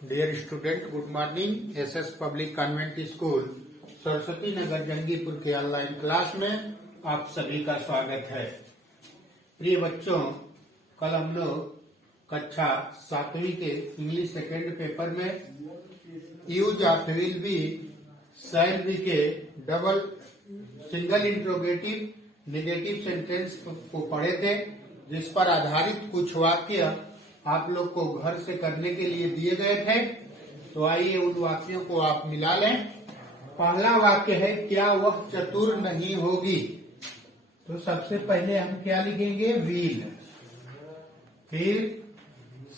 Dear student, good morning. SS public convent school Saraswati Nagar Jangipur के online class में आप सभी का स्वागत है। प्रिय बच्चों, कल हम लोग कक्षा 7वीं के इंग्लिश सेकेंड पेपर में use of will be, shall be के double single interrogative negative sentence को पढ़े थे, जिस पर आधारित कुछ वाक्य आप लोग को घर से करने के लिए दिए गए थे। तो आइए उन वाक्यों को आप मिला लें। पहला वाक्य है, क्या वह चतुर नहीं होगी। तो सबसे पहले हम क्या लिखेंगे, विल। फिर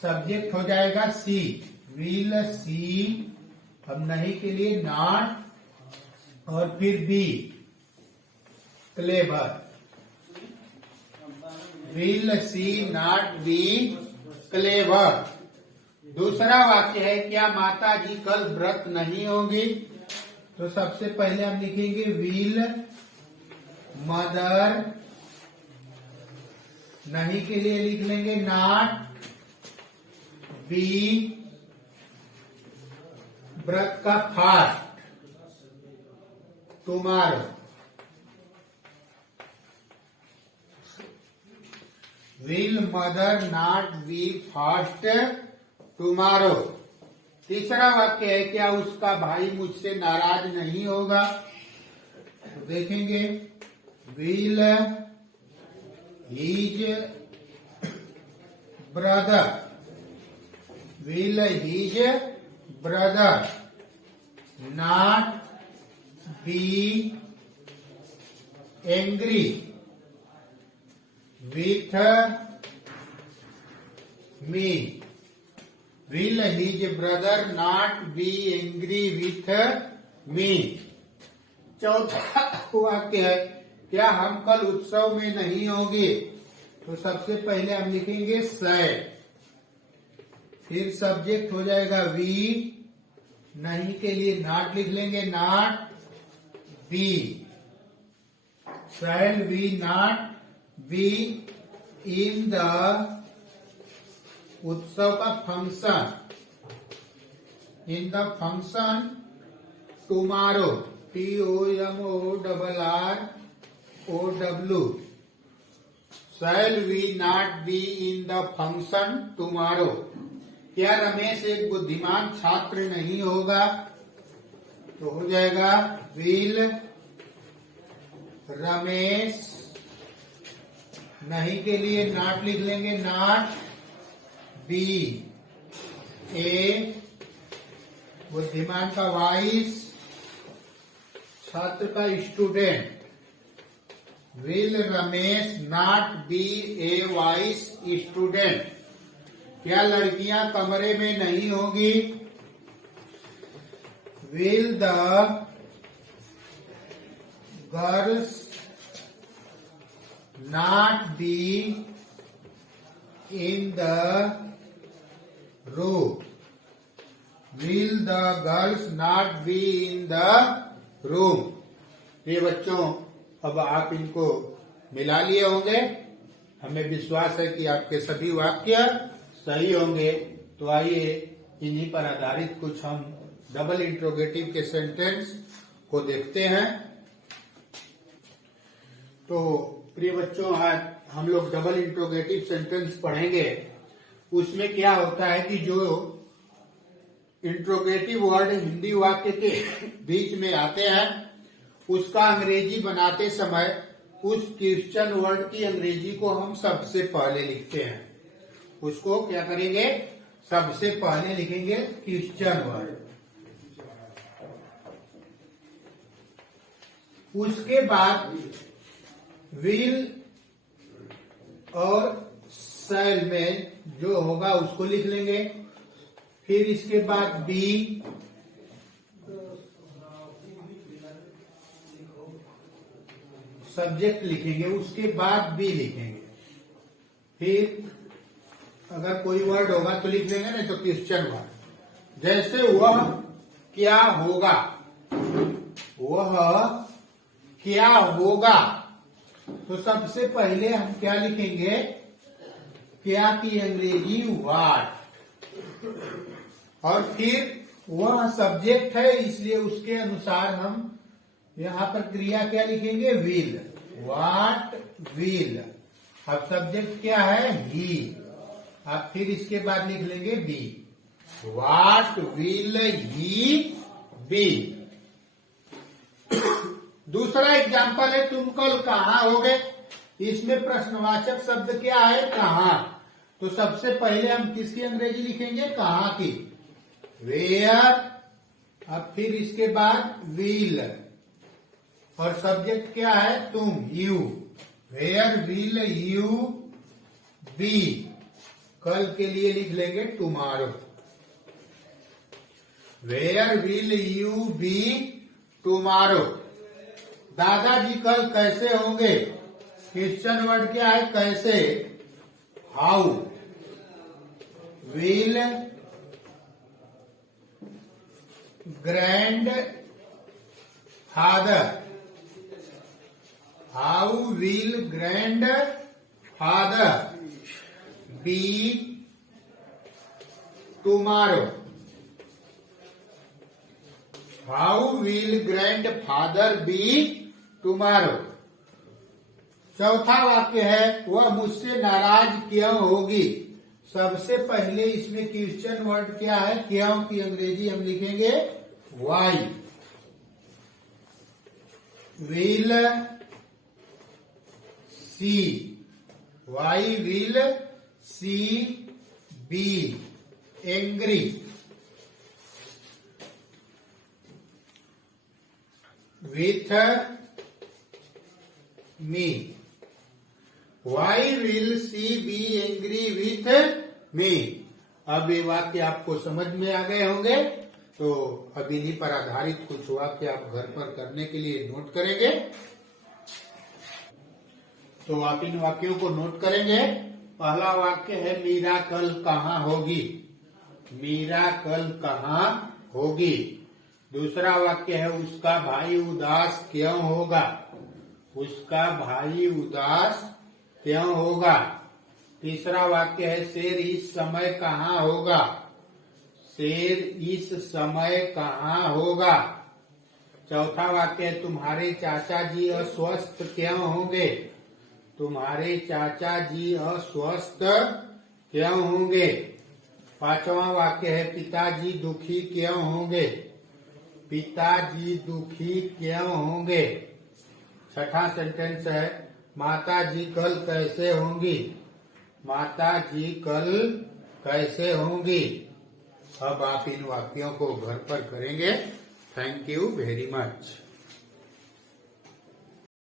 सब्जेक्ट हो जाएगा सी, विल सी। अब नहीं के लिए नॉट, और फिर be clever. Will see not be clever. दूसरा वाक्य है, क्या माता जी कल व्रत नहीं होंगी। तो सबसे पहले हम लिखेंगे विल मदर, नहीं के लिए लिख लेंगे नॉट बी व्रत का fast tomorrow. Will mother not be fast tomorrow. तीसरा वाक्य है, क्या उसका भाई मुझसे नाराज नहीं होगा। तो देखेंगे will his brother, will his brother not be angry with me. Will his brother not be angry with me? चौथा वाक्य है, क्या हम कल उत्सव में नहीं होंगे। तो सबसे पहले हम लिखेंगे सैड, फिर सब्जेक्ट हो जाएगा वी, नहीं के लिए नॉट लिख लेंगे not be, shall we not be in the उत्सव का function, in the function tomorrow, TOMORROW। Shall we not be in the function tomorrow. क्या रमेश एक बुद्धिमान छात्र नहीं होगा। तो हो जाएगा विल रमेश, नहीं के लिए नॉट लिख लेंगे नॉट बी ए बुद्धिमान का वाइस, छात्र का student. Will Ramesh not be A vice student. क्या लड़कियां कमरे में नहीं होगी। Will the girls not be in the room. Will the girls not be in the room? ये बच्चों, अब आप इनको मिला लिए होंगे। हमें विश्वास है कि आपके सभी वाक्य सही होंगे। तो आइए इन्हीं पर आधारित कुछ हम डबल इंट्रोगेटिव के सेंटेंस को देखते हैं। तो प्रिय बच्चों, आज हम लोग डबल इंट्रोगेटिव सेंटेंस पढ़ेंगे। उसमें क्या होता है कि जो इंट्रोगेटिव वर्ड हिंदी वाक्य के बीच में आते हैं, उसका अंग्रेजी बनाते समय उस क्वेश्चन वर्ड की अंग्रेजी को हम सबसे पहले लिखते हैं। उसको क्या करेंगे, सबसे पहले लिखेंगे क्वेश्चन वर्ड। उसके बाद विल और शैल में जो होगा उसको लिख लेंगे। फिर इसके बाद बी, सब्जेक्ट लिखेंगे, उसके बाद बी लिखेंगे। फिर अगर कोई वर्ड होगा तो लिख लेंगे, नहीं तो क्वेश्चन वर्ड। जैसे वह क्या होगा, वह क्या होगा। तो सबसे पहले हम क्या लिखेंगे, क्या की अंग्रेजी वाट। और फिर वह सब्जेक्ट है, इसलिए उसके अनुसार हम यहाँ पर क्रिया क्या लिखेंगे, विल। What will. अब सब्जेक्ट क्या है, ही। अब फिर इसके बाद लिख लेंगे be. What will he be. दूसरा एग्जाम्पल है, तुम कल कहाँ होगे। इसमें प्रश्नवाचक शब्द क्या है, कहाँ। तो सबसे पहले हम किसकी अंग्रेजी लिखेंगे, कहाँ की, वेयर। अब फिर इसके बाद विल, और सब्जेक्ट क्या है, तुम, you. Where will you be. कल के लिए लिख लेंगे tomorrow. Where will you be tomorrow. दादाजी कल कैसे होंगे। क्वेश्चन वर्ड क्या है, कैसे। How will grandfather. How will grandfather be tomorrow. How will grandfather be tomorrow. चौथा वाक्य है, वह मुझसे नाराज क्यों होगी। सबसे पहले इसमें क्वेश्चन वर्ड क्या है, क्यों की अंग्रेजी हम लिखेंगे why. Will she, why will she be angry. With me. Why will she be angry with me. अब ये वाक्य आपको समझ में आ गए होंगे, तो अब इन्हीं पर आधारित कुछ वाक्य आप घर पर करने के लिए नोट करेंगे। तो आप इन वाक्यों को नोट करेंगे। पहला वाक्य है, मीरा कल कहाँ होगी। मीरा कल कहाँ होगी। दूसरा वाक्य है, उसका भाई उदास क्यों होगा। उसका भाई उदास क्यों होगा। तीसरा वाक्य है, शेर इस समय कहाँ होगा। शेर इस समय कहाँ होगा। चौथा वाक्य है, तुम्हारे चाचा जी अस्वस्थ क्यों होंगे। तुम्हारे चाचा जी अस्वस्थ क्यों होंगे। पांचवा वाक्य है, पिताजी दुखी क्यों होंगे। पिताजी दुखी क्यों होंगे। छठा सेंटेंस है, माता जी कल कैसे होंगी। माता जी कल कैसे होंगी। अब आप इन वाक्यों को घर पर करेंगे। Thank you very much.